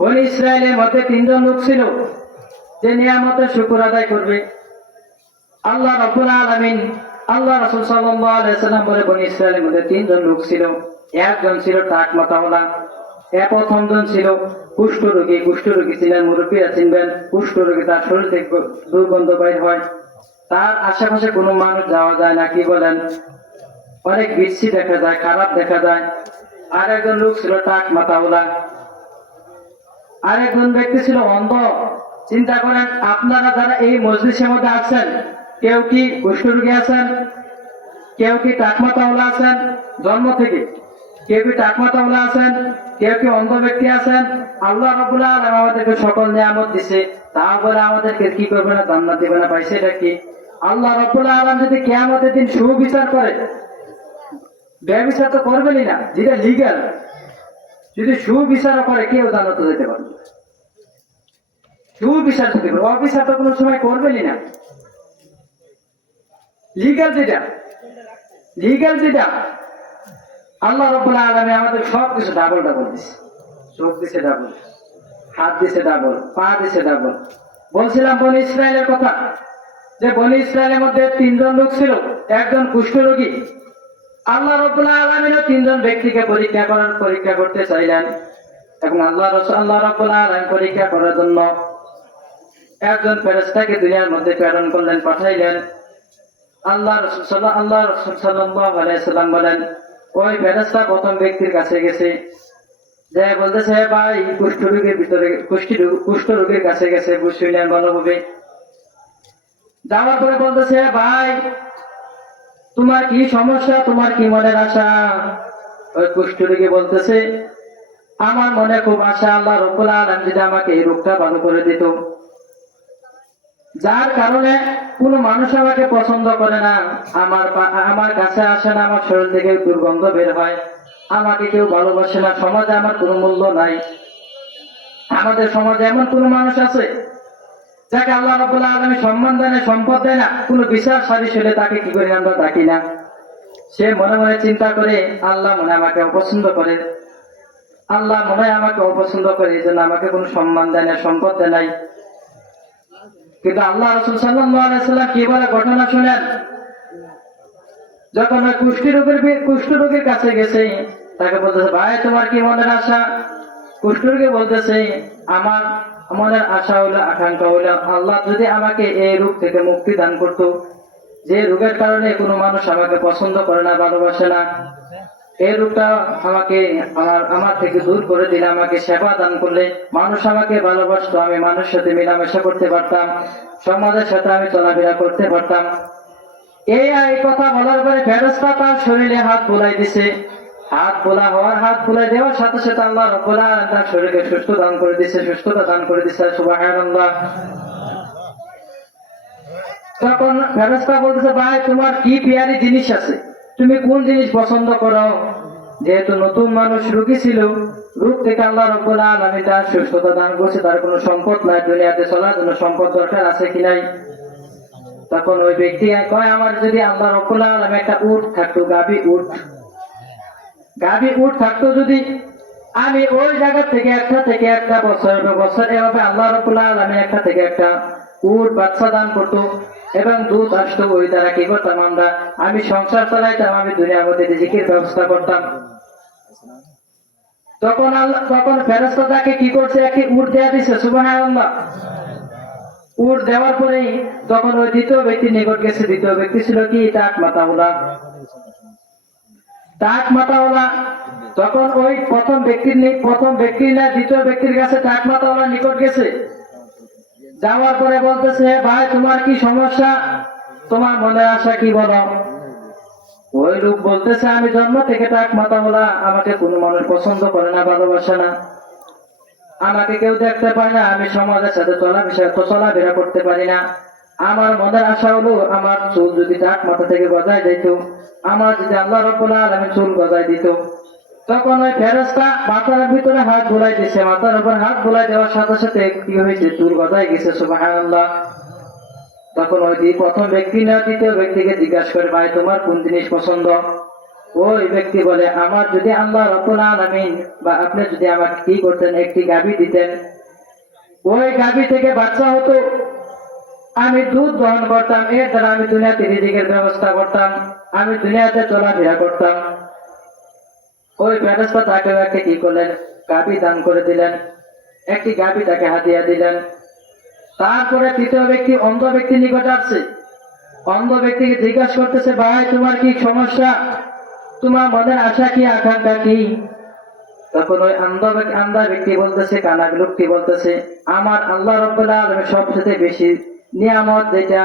বনি ইসরায়েলের মধ্যে তিনজন লোক ছিল যে নিয়ামতের শুকর আদায় করবে। আল্লাহ রাব্বুল আলামিন, আল্লাহ রাসূল সাল্লাল্লাহু আলাইহি সাল্লাম বলে বনি ইসরায়েলের মধ্যে তিনজন লোক ছিল। একজন ছিল টাক মাথাওয়ালা, প্রথম জন ছিল কুষ্ঠরোগী। কুষ্ঠরোগী ছিলেন, মুরব্বীরা চিনবেন, কুষ্ঠরোগী তার শরীর থেকে দুর্গন্ধ বাইর হয়, তার আশেপাশে কোনো মানুষ যাওয়া যায় না, কি বলেন, অনেক বিশ্রী দেখা যায়, খারাপ দেখা যায়। আর একজন লোক ছিল টাক মাথাওয়ালা। আর একজন ব্যক্তি ছিল অন্ধ। চিন্তা করেন, আপনারা যারা এই মজলিসের মধ্যে আছেন, কেউ কি কুষ্ঠরোগী আছেন? কেউ কি টাক মাথাওয়ালা আছেন জন্ম থেকে? কেউ কি টাক মাথাওয়ালা আছেন? কেউ কি অন্ধ ব্যক্তি আছেন? আল্লাহ রাব্বুল আলামিন আমাদেরকে সকল নিয়ামত দিছে, তারপরে আমাদেরকে কি করবে না, জান্নাত দিবে না। পাইছে এটা কি? আল্লাহ রাব্বুল আলামিন যদি কিয়ামতের দিন সুবিচার করে, ব্যবিচার তো করবেনই না, যেটা লিগ্যাল, যদি সুবিচার করে কেউ জান্নাতে যেতে পারবে। সুবিচার যদি করে, অবিচার তো কোনো সময় করবেনই না। লিগ্যাল যেটা, লিগ্যাল যেটা, আল্লাহ রাব্বুল আলামিন আমাদের সবকিছু ডাবল ডাবল দিছে। চোখ দিছে ডাবল, হাত দিছে ডাবল, পা দিছে ডাবল। বলছিলাম বনি ইসরায়েলের কথা, যে বনি ইসরায়েলের মধ্যে তিনজন লোক ছিল, একজন কুষ্ঠরোগী। আল্লাহ রাব্বুল আলামিন তিনজন ব্যক্তিকে পরীক্ষা করতে চাইলেন, এবং আল্লাহ রাব্বুল আলামিন পরীক্ষা করার জন্য একজন ফেরেশতাকে দুনিয়ার মধ্যে প্রেরণ করলেন, পাঠাইলেন। আল্লাহ রাসূল সাল্লাল্লাহু আলাইহি সাল্লাম বলেন, ওই ফেরেশতা প্রথম ব্যক্তির কাছে গেছে, যে বলতেছে, ভাই কুষ্ঠরোগীর ভিতরে কুষ্ঠরোগীর কাছে গেছে, বুঝলেন ভালোভাবে। যাওয়ার পরে বলতেছে, ভাই তোমার কি সমস্যা, তোমার কি মনের আশা? ওই কুষ্ঠরোগী বলতেছে, আমার মনে খুব আশা, আল্লাহ রাব্বুল আলামিন যদি আমাকে এই রোগটা ভালো করে দিত, যার কারণে কোনো মানুষ আমাকে পছন্দ করে না, আমার কাছে আসে না, আমার শরীর থেকে দুর্গন্ধ বের হয়, আমাকে কেউ ভালোবাসে না, সমাজে আমার কোনো মূল্য নাই। আমাদের সমাজে এমন কোন মানুষ আছে যাকে আল্লাহ রাব্বুল আলামিন সম্মান দেয় না, সম্পদ দেয় না, কোনো বিচার সালিশ হলে তাকে কি করি, আমরা ডাকি না। সে মনে মনে চিন্তা করে, আল্লাহ মনে আমাকে অপছন্দ করে, আল্লাহ মনে হয় আমাকে অপছন্দ করে, এই জন্য আমাকে কোনো সম্মান দেয় না, সম্পদ দেয় নাই। কিন্তু আল্লাহ রাসূল সাল্লাল্লাহু আলাইহি সাল্লাম কি বলে ঘটনা শুনেন। যখন ওই কুষ্ঠরোগীর কাছে গেছে, তাকে বলতেছে, ভাই তোমার কি মনের আশা? কুষ্ঠরোগী বলতেছে, আমার মনের আশা হলো, আকাঙ্ক্ষা হলো, আল্লাহ যদি আমাকে এই রোগ থেকে মুক্তি দান করতো, যে রোগের কারণে কোনো মানুষ আমাকে পছন্দ করে না, ভালোবাসে না, এই রোগটা আমাকে আমার থেকে দূর করে দিলে, আমাকে সেবা দান করলে মানুষ আমাকে ভালোবাসতো, আমি মানুষের সাথে মেলামেশা করতে পারতাম, সমাজের সাথে আমি চলাফেরা করতে পারতাম। এই কথা বলার পরে ফেরেশতা তার শরীরে হাত বুলাই দিছে। হাত বুলাই দেওয়ার সাথে সাথে আল্লাহ রাব্বুল আলামিন তার শরীরকে সুস্থতা দান করে দিছে। সুবহানাল্লাহ। তখন ফেরেশতা বলতেছে, ভাই তোমার কি পিয়ারি জিনিস আছে, তুমি কোন জিনিস পছন্দ করো? যেহেতু নতুন মানুষ রোগী ছিল, রোগ থেকে আল্লাহ রাব্বুল আলামিন তার সুস্থতা দান করছে, তার কোনো সম্পদ নাই, দুনিয়াতে চলার জন্য সম্পদ দরকার আছে কি নাই? তখন ওই ব্যক্তি কয়, আমার যদি আল্লাহ রাব্বুল আলামিন একটা উট থাকতো, গাভী উট থাকতো, যদি আমি ওই জায়গা থেকে একটা বছর এভাবে আল্লাহ রাব্বুল আলামিন একটা থেকে একটা উট বাচ্চা দান করতো, এবং দুধ আসতো, ওই দ্বারা কি করতাম আমি সংসার চালাইতাম, আমি দুনিয়ার মধ্যে রিজিকের ব্যবস্থা করতাম। তখন ফেরেশতা তাকে কি করছে, একটি উট দেয়া দিছে। সুবহানাল্লাহ। উট দেওয়ার পরে তখন ওই দ্বিতীয় ব্যক্তির নিকট গেছে। দ্বিতীয় ব্যক্তি ছিল কি, টাক মাথাওয়ালা। তখন ওই প্রথম ব্যক্তির না দ্বিতীয় ব্যক্তির কাছে টাক মাথাওয়ালা নিকট গেছে। যাওয়ার পরে বলতেছে, ভাই তোমার কি সমস্যা, তোমার মনের আশা কি বলো? ওই লোক বলতেছে, আমি জন্ম থেকে টাক মাথাওয়ালা, আমাকে কোনো মানুষ পছন্দ করে না, ভালোবাসে না, আমাকে কেউ দেখতে পায় না, আমি সমাজের সাথে চলাফেরা করতে পারি না। আমার মনের আশা হলো, আমার চুল যদি টাক মাথা থেকে গজায় যেত, আমার যদি আল্লাহ রাব্বুল আলামিন চুল গজায় দিত। তখন ওই ফেরেশতা মাথার ভিতরে হাত বুলাই দিছে, মাথার উপর হাত বুলাই দেওয়ার সাথে সাথে কি হয়েছে, চুল গজায় গেছে। সুবহানাল্লাহ। তখন ওই প্রথম ব্যক্তি না দ্বিতীয় ব্যক্তিকে জিজ্ঞাসা করে, ভাই তোমার কোন জিনিস পছন্দ? ওই ব্যক্তি বলে, আমার যদি আল্লাহ রাব্বুল আলামিন বা আপনি যদি আমাকে কি করতেন, একটি গাভী দিতেন, ওই গাভী থেকে বাচ্চা হতো, আমি দুধ দহন করতাম, এর দ্বারা আমি দুনিয়াতে রিজিকের ব্যবস্থা করতাম, আমি দুনিয়াতে চলাফেরা করতাম। ওই ফেরেশতা তাকে একটা কি করলেন, গাভী দান করে দিলেন, একটি গাভী তাকে হাদিয়া দিলেন। তারপরে তৃতীয় ব্যক্তি অন্ধ ব্যক্তির নিকট আসছে, অন্ধ ব্যক্তিকে জিজ্ঞাসা করতেছে, ভাই তোমার কি সমস্যা, তোমার মনের আশা কি, আকাঙ্ক্ষা কি? তখন ওই আন্ধা ব্যক্তি বলতেছে, কানা লোকটি বলতেছে, আমার আল্লাহ রাব্বুল আলামিন সবচেয়ে বেশি নিয়ামত যেটা,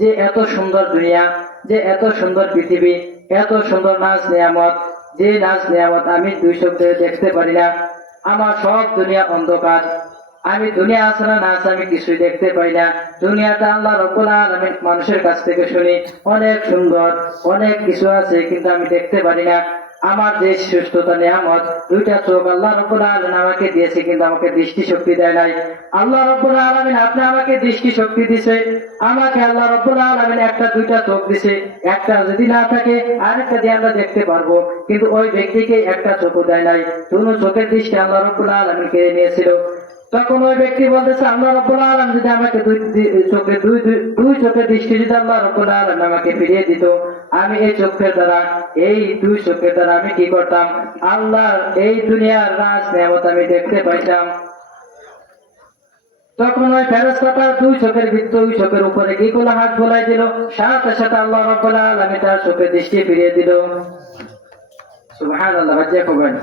যে এত সুন্দর দুনিয়া, যে এত সুন্দর পৃথিবী, এত সুন্দর নাচ নিয়ামত, যে নাচ নিয়ামত আমি দুই চোখে দেখতে পারি না, আমার সব দুনিয়া অন্ধকার, আমি দুনিয়া আছে না আছে আমি কিছুই দেখতে পাই না। দুনিয়াটা আল্লাহ রাব্বুল আলামিন মানুষের কাছ থেকে শুনি অনেক সুন্দর, অনেক কিছু আছে, কিন্তু আমি দেখতে পারি না। আমার যে সুস্থতা নিয়ামত, দুইটা চোখ আল্লাহ রাব্বুল আলামিন আমাকে দিয়েছে, কিন্তু আমাকে দৃষ্টি শক্তি দেয় নাই। আল্লাহ রাব্বুল আলামিন আপনি আমাকে দৃষ্টি শক্তি দিছে, আমাকে আল্লাহ রাব্বুল আলামিন একটা দুইটা চোখ দিছে, একটা যদি না থাকে আরেকটা দিয়ে আমরা দেখতে পারবো, কিন্তু ওই ব্যক্তিকে একটা চোখও দেয় নাই, দুনো চোখের দৃষ্টি আল্লাহ রাব্বুল আলামিন কেড়ে নিয়েছিল। তখন ওই ব্যক্তি বলতেছে, আল্লাহ রাব্বুল আলামিন যদি আমাকে দুই চোখের দৃষ্টি যদি আল্লাহ রাব্বুল আলামিন আমাকে ফিরিয়ে দিত, আমি এই চোখের দ্বারা, এই দুই চোখের দ্বারা আমি কি করতাম, আল্লাহর এই দুনিয়ার রাজ নিয়ামত আমি দেখতে পাইতাম। তখন ওই ফেরেশতাটা দুই চোখের উপরে কি করলো, হাত বোলাই দিল, সাথে সাথে আল্লাহ রাব্বুল আলামিন তার চোখের দৃষ্টি ফিরিয়ে দিল। সুবহানাল্লাহ। বাজিয়া কবেন।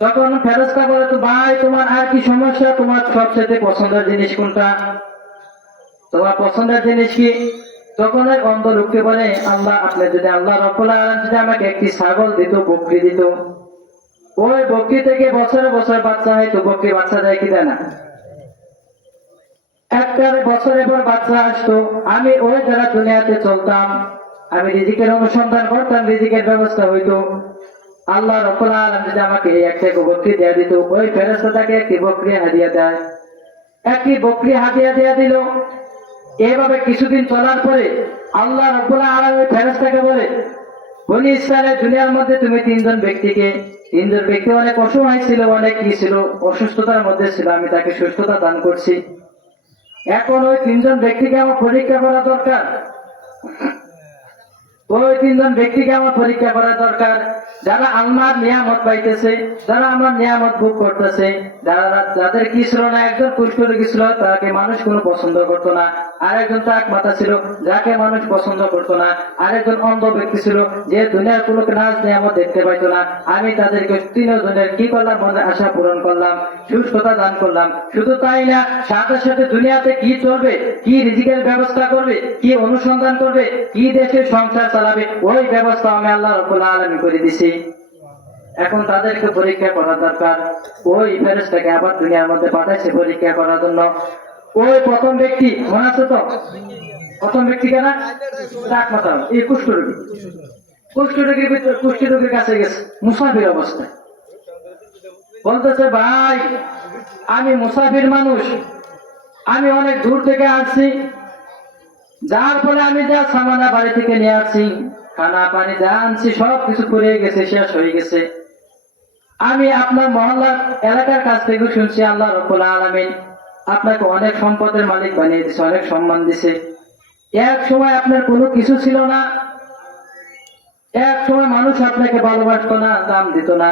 তখন ফেরেশতা বলে, তো ভাই তোমার আর কি সমস্যা, তোমার সবচেয়ে পছন্দের জিনিস কোনটা, তোমার পছন্দের জিনিস কি? তখন ওই অন্ধ লোককে বলে, আল্লাহ আপনি যদি আল্লাহ রাব্বুল আলামিন যদি আমাকে একটি ছাগল দিত, বকরি দিত, ওই বকরি থেকে বছরে বছর বাচ্চা হয়তো, বকরি বাচ্চা দেয় কি দেয় না, একটা বছরের পর বাচ্চা আসতো, আমি ওই দ্বারা দুনিয়াতে চলতাম, আমি রিজিকের অনুসন্ধান করতাম, রিজিকের ব্যবস্থা হইতো। আল্লাহ রাব্বুল আলামিন যদি আমাকে একটা বকরি দিয়ে দিত, ওই ফেরেশতাকে একটি বকরি হাদিয়া দেয়, একটি বকরি হাদিয়া দেয়া দিল। এভাবে কিছুদিন চলার পরে আল্লাহ রাব্বুল আলামিন ফেরেশতাকে বলে, বনি ইসরায়েলের দুনিয়ার মধ্যে তুমি তিনজন ব্যক্তি অনেক অসহায় ছিল, অনেক কি ছিল, অসুস্থতার মধ্যে ছিল, আমি তাকে সুস্থতা দান করছি। এখন ওই তিনজন ব্যক্তিকে আমার পরীক্ষা করা দরকার, ওই তিনজন ব্যক্তিকে আমার পরীক্ষা করা দরকার, যারা আমার নিয়ামত পাইতেছে, যারা আমার নিয়ামত ভোগ করতেছে, যাদের কি ছিল না, একজন কুষ্ঠরোগী ছিল, তাকে মানুষ কোনো পছন্দ করতো না, আরেকজন টাক মাথা ছিল, যাকে মানুষ পছন্দ করতো না, আরেকজন অন্ধ ব্যক্তি ছিল, যে দুনিয়ার কোনো নাজ নিয়ামত দেখতে পাইতো না। আমি তাদেরকে তিনজনের কি করলাম, মনে আশা পূরণ করলাম, সুস্থতা দান করলাম। শুধু তাই না, সাথে সাথে দুনিয়াতে কি চলবে, কি রিজিকের ব্যবস্থা করবে, কি অনুসন্ধান করবে, কি দেশের সংসার চালাবে, ওই ব্যবস্থা আমি আল্লাহ রাব্বুল আলামিন করে দিছি। এখন তাদেরকে পরীক্ষা করা দরকার, ওই ফেরেশতাকে আবার দুনিয়ার মধ্যে পাঠাইছে পরীক্ষা করার জন্য। ওই প্রথম ব্যক্তি মনে আছে তো, প্রথম ব্যক্তি কেনা ডাক মাথা, এই কুষ্ঠরোগীর কাছে গেছে মুসাফির অবস্থায়, বলতেছে, ভাই আমি মুসাফির মানুষ, আমি অনেক দূর থেকে আসছি, যার ফলে আমি যা সামানা বাড়ি থেকে নিয়ে আসছি, খানা পানি যা আনছি সব কিছু ফুরিয়ে গেছে, শেষ হয়ে গেছে। আমি আপনার মহল্লার এলাকার কাছ থেকে শুনছি আল্লাহ রাব্বুল আলামিন আপনাকে অনেক সম্পদের মালিক বানিয়ে দিছে, অনেক সম্মান দিছে। এক সময় আপনার কোনো কিছু ছিল না, এক সময় মানুষ আপনাকে ভালোবাসতো না, দাম দিত না,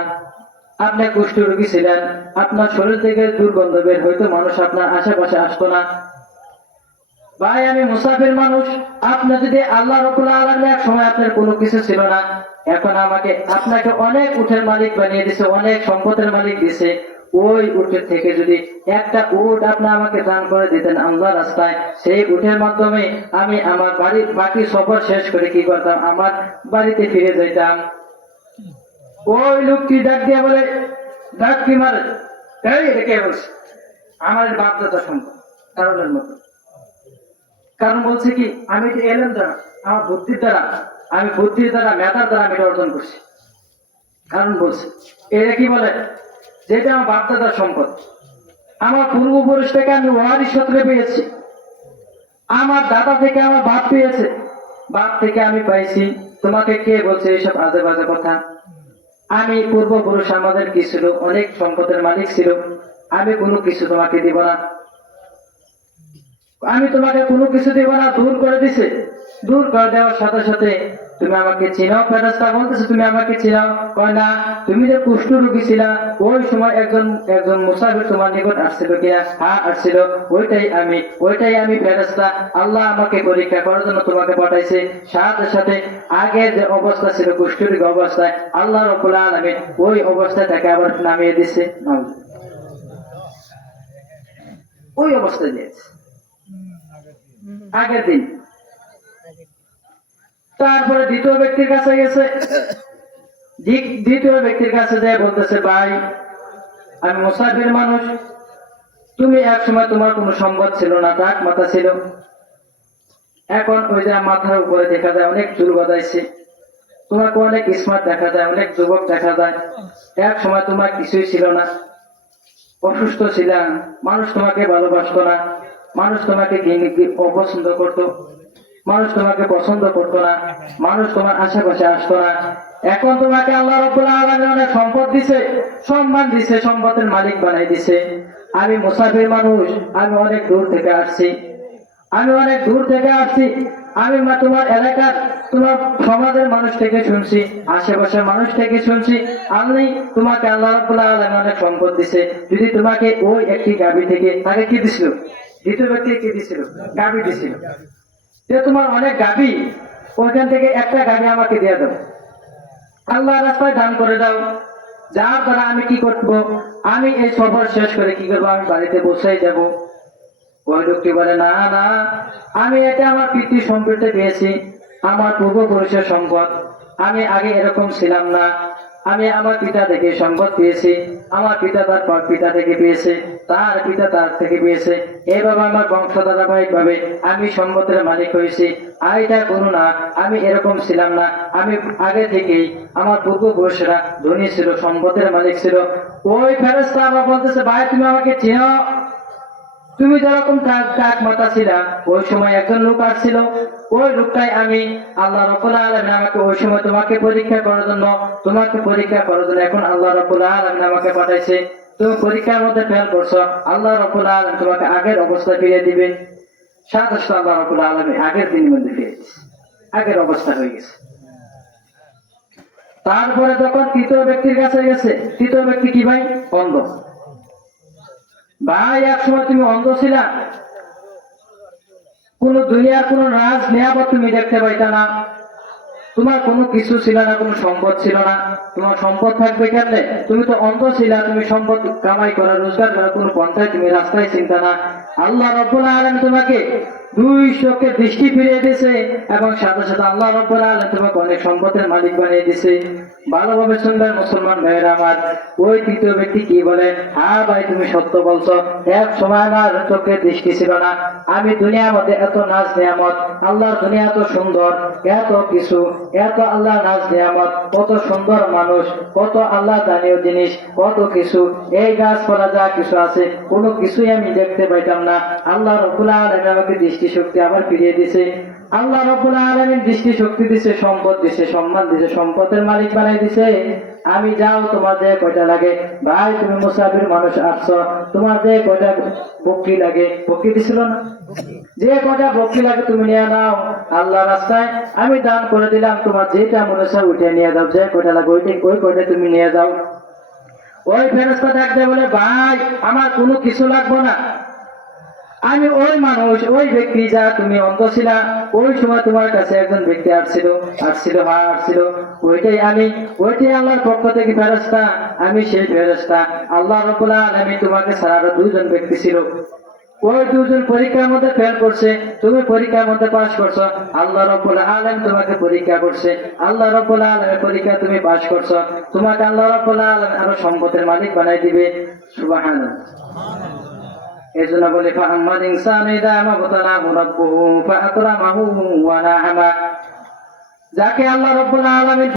আপনি কুষ্ঠরোগী ছিলেন, আপনার শরীর থেকে দুর্গন্ধ বের হইতো, মানুষ আপনার আশেপাশে আসতো না। ভাই আমি মুসাফির মানুষ, আপনি যদি আল্লাহ রাব্বুল আলামিন এক সময় আপনার কোনো কিছু ছিল না, এখন আপনাকে অনেক উটের মালিক বানিয়ে দিছে, অনেক সম্পদের মালিক দিছে, ওই উটের থেকে যদি একটা উট আপনি আমাকে দান করে দিতেন আল্লাহ রাস্তায়, সেই উটের মাধ্যমে আমি আমার বাড়ির বাকি সফর শেষ করে কি করতাম, আমার বাড়িতে ফিরে যেতাম। ওই লোকটি ডাক দিয়ে বলে, ডাক কি মারে, এই রেখে বলছে আমার বাপদাদা সম্পদ কারণের মতো, কারণ বলছে কি, আমি যে এলেন দ্বারা, আমার বুদ্ধির দ্বারা মেধার দ্বারা আমি অর্জন করছি। কারণ বলছে, এরা কি বলে, যেটা আমার বাপদাদার সম্পদ, আমার পূর্বপুরুষ থেকে আমি ওয়ারিশ সূত্রে পেয়েছি, আমার দাদা থেকে আমার বাপ পেয়েছে, বাপ থেকে আমি পাইছি, তোমাকে কে বলছে এইসব আজে বাজে কথা? আমি পূর্বপুরুষ আমাদের কি ছিল, অনেক সম্পদের মালিক ছিল, আমি কোনো কিছু তোমাকে দিব না, আমি তোমাকে কোনো কিছু দিব না। দূর করে দিছে। দূর করে দেওয়ার সাথে সাথে তুমি আমাকে চিনাও? ফেরেশতা বলতেছে তুমি আমাকে চিনাও? কয় না। তুমি যে কুষ্ঠ রোগী ছিলা, ওই সময় একজন একজন মুসাফির তোমার নিকট আসছিল কিনা? হ্যাঁ আসছিল। ওইটাই আমি ফেরেশতা। আল্লাহ আমাকে পরীক্ষা করার জন্য তোমাকে পাঠাইছে। সাথে সাথে আগে যে অবস্থা ছিল কুষ্ঠ রোগী অবস্থায়, আল্লাহ রাব্বুল আলামিন ওই অবস্থা থেকে আবার নামিয়ে দিছে। ওই অবস্থায় দিয়েছে আগের দিন। তারপরে দ্বিতীয় ব্যক্তির কাছে গেছে। দ্বিতীয় ব্যক্তির কাছে যায় বলতেছে, ভাই আমি মুসাফির মানুষ, তুমি এক সময় তোমার কোনো সম্পদ ছিল না, টাক মাথা ছিল, এখন ওই যে মাথার উপরে দেখা যায় অনেক চুল গজাইছে, তোমাকে অনেক স্মার্ট দেখা যায়, অনেক যুবক দেখা যায়। এক সময় তোমার কিছুই ছিল না, অসুস্থ ছিলাম, মানুষ তোমাকে ভালোবাসতো না, মানুষ তোমাকে অপছন্দ করতো, মানুষ তোমাকে পছন্দ করতো না, মানুষ তোমার আশেপাশে আসতো না। এখন তোমাকে আল্লাহ রাব্বুল আলামিন অনেক সম্পদ দিছে, সম্মান দিছে, সম্পদের মালিক বানাই দিছে। আমি মুসাফির মানুষ, আমি অনেক দূর থেকে আসছি, আমি তোমার এলাকার, তোমার সমাজের মানুষ থেকে শুনছি, আশেপাশের মানুষ থেকে শুনছি, তোমাকে আল্লাহ রাব্বুল আলামিন অনেক সম্পদ দিছে। যদি তোমাকে ওই একটি গাভী থেকে, তাকে কি দিছিল? দ্বিতীয় ব্যক্তি কি দিছিল? গাভী দিছিল। যে তোমার অনেক গাভী, ওইখান থেকে একটা গাভী আমাকে দিয়ে দাও, আল্লাহ রাস্তায় দান করে দাও, যার দ্বারা আমি কি করবো, আমি এই সফর শেষ করে কি করবো, আমি বাড়িতে বসেই যাব। ওই লোকটি বলে, না না, আমি এটা আমার পিতৃ সম্পত্তি পেয়েছি, আমার পূর্বপুরুষের সম্পদ, আমি আগে এরকম ছিলাম না, আমি আমার পিতা থেকে সম্পদ পেয়েছি, আমার পিতা তার পিতা থেকে পেয়েছে, তার পিতা তার থেকে পেয়েছে, এইভাবে আমার বংশ ধারাবাহিক ভাবে আমি সম্পদের মালিক হয়েছি। এটা কোনো না, আমি এরকম ছিলাম না, আমি আগে থেকেই, আমার পূর্বপুরুষরা ধনী ছিল, সম্পদের মালিক ছিল। ওই ফেরেশতা আবার বলতেছে, ভাই তুমি আমাকে চেনো? তুমি যেরকম টাক মাথা ছিলা, ওই সময় একজন লোক আসছিল, ওই লোকটাই আমি। আল্লাহ রাব্বুল আলামিন আমাকে ওই সময় তোমাকে পরীক্ষা করার জন্য এখন আল্লাহ রাব্বুল আলামিন আমাকে পাঠাইছে। তুমি পরীক্ষার মধ্যে ফেল করছো, আল্লাহ রাব্বুল আলামিন তোমাকে আগের অবস্থায় ফিরিয়ে দিবেন। সাথে সাথে আল্লাহ রাব্বুল আলামিন আগের দিনের মধ্যে ফিরিয়ে দিচ্ছে, আগের অবস্থা হয়ে গেছে। তারপরে যখন তৃতীয় ব্যক্তির কাছে গেছে, তৃতীয় ব্যক্তি কি ভাই? অন্ধ। ভাই এক সময় তুমি অন্ধ ছিলা, কোন দুনিয়ার কোন রাজ নিয়ামত তুমি দেখতে পাইতা না, তোমার কোনো কিছু ছিল না, কোনো সম্পদ ছিল না, তোমার সম্পদ থাকবে কেমনে? তুমি তো অন্ধ ছিলা, তুমি সম্পদ কামাই করা, রোজগার করা কোনো পন্থায় তুমি রাস্তায় চিন্তা না। আল্লাহ রাব্বুল আলামিন তোমাকে দুই চোখে দৃষ্টি ফিরিয়ে দিয়েছে, এবং সাথে সাথে আল্লাহ রাব্বুল আলামিন তোমাকে অনেক সম্পদের মালিক বানিয়ে দিয়েছে। ভালোভাবে শুনবেন মুসলমান ভাইয়েরা আমার। ওই তৃতীয় ব্যক্তি কি বলে, হ্যাঁ ভাই তুমি সত্য বলছো, এক সময় আমার চোখে দৃষ্টি ছিল না, আমি দুনিয়ার মধ্যে এত নাজ নিয়ামত, আল্লাহর দুনিয়া এত সুন্দর, এত কিছু, এত আল্লাহ নাজ নিয়ামত, কত সুন্দর মানুষ, কত আল্লাহ দানীয় জিনিস, কত কিছু, এই গাছপালা যা কিছু আছে কোনো কিছুই আমি দেখতে পাইতাম না। আল্লাহ রাব্বুল আলামিন আমাকে দৃষ্টি শক্তি আবার ফিরিয়ে দিছে। আল্লাহ রাব্বুল আলামিন দৃষ্টি শক্তি দিছে, সম্পদ দিছে, সম্মান দিছে, সম্পদের মালিক বানাই দিছে। আমি যাও, তোমার যে কয়টা লাগে, ভাই তুমি মুসাফির মানুষ আসছো, তোমার যে কয়টা বকরি লাগে, বকরি দিছিল না, যে কয়টা বকরি লাগে তুমি নিয়ে নাও, আল্লাহ রাস্তায় আমি দান করে দিলাম, তোমার যেটা মনে চায় ওইটা নিয়ে যাও, যে কয়টা লাগে ওই কয়টা তুমি নিয়ে যাও। ওই ফেরেশতা ডাকতে বলে, ভাই আমার কোনো কিছু লাগবে না, আমি ওই মানুষ, ওই ব্যক্তি, যা তুমি অন্ধ ছিলা, ওই সময় তোমার কাছে একজন ব্যক্তি আসছিল, ওইটাই আমি, ওইটাই আল্লাহর পক্ষ থেকে ফেরেশতা, আমি সেই ফেরেশতা। আল্লাহ রাব্বুল আলামিন তোমাকে ছাড়া আরো দুইজন ব্যক্তি ছিল, ওই দুজন পরীক্ষার মধ্যে ফেল করছে, তুমি পরীক্ষার মধ্যে পাস করছো, আল্লাহ রাব্বুল আলামিন তোমাকে পরীক্ষা করছে, আল্লাহ রাব্বুল আলামিনের পরীক্ষা তুমি পাস করছো, তোমাকে আল্লাহ রাব্বুল আলামিন আরো সম্পদের মালিক বানাই দিবে। সুবহানাল্লাহ। এজন্য বলে, ফাআম্মাল ইনসানু ইযা মাবতালাহু রাব্বুহু ফাআকরামাহু ওয়া না'আমা, যাকে আল্লাহ রাব্বুল আলামিন